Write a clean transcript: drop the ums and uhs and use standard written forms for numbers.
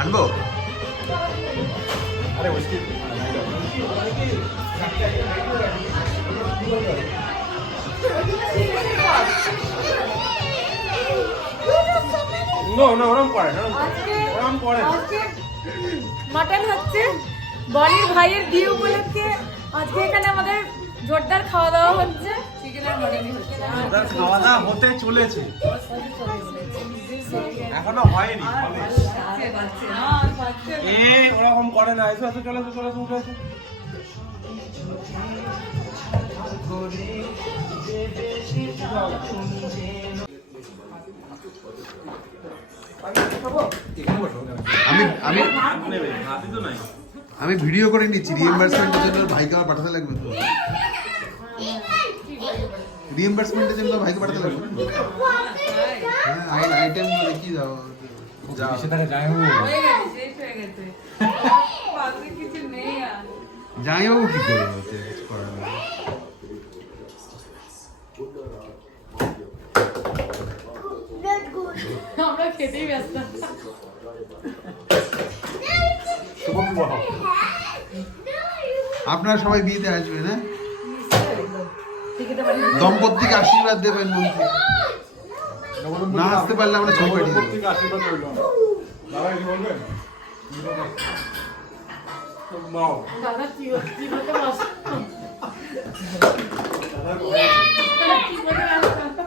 আনবো? আরে উইস্কি না ওরম করে না, ওরম করে না। মাটন হচ্ছে বনির ভাইয়ের বিয়ে উপলক্ষে আজকে এখানে আমাদের জোরদার খাওয়া দাওয়া হচ্ছে। চিকেন আর মটনই হচ্ছে। ওদের খাওয়া দাওয়া হতে চলেছে, এখনো হয়নি। ওরকম করে না। এসো এসো, চলে এসো, চলে এসো, উঠে এসো। আমি আমি হাতি তো নাই। আমি ভিডিও করে নিচ্ছি, রিএমবার্সমেন্টের জন্য ভাইকে আমার পাঠাতে লাগবে তো। রিএমবার্সমেন্টের জন্য ভাইকে পাঠাতে লাগবে। হ্যাঁ, আইটেম কি দাও যা সেটাকে যাই হোক, হয়ে গেছে, শেষ হয়ে গেছে। বাকি কিছু নেই আর। যাই হোক কি করে হচ্ছে করার নেই। আমরা খেতেই ব্যস্ত। আপনারা সবাই বিয়েতে আসবেন, হ্যাঁ? দম্পতিকে আশীর্বাদ দেবেন মন থেকে। না আসতে পারলে আমরা ছবি পাঠিয়ে দেবো। আশীর্বাদ রইল। দাদা কি বলবেন? মাও দাদা কি হচ্ছে বলতে বস। দাদা কি বলতে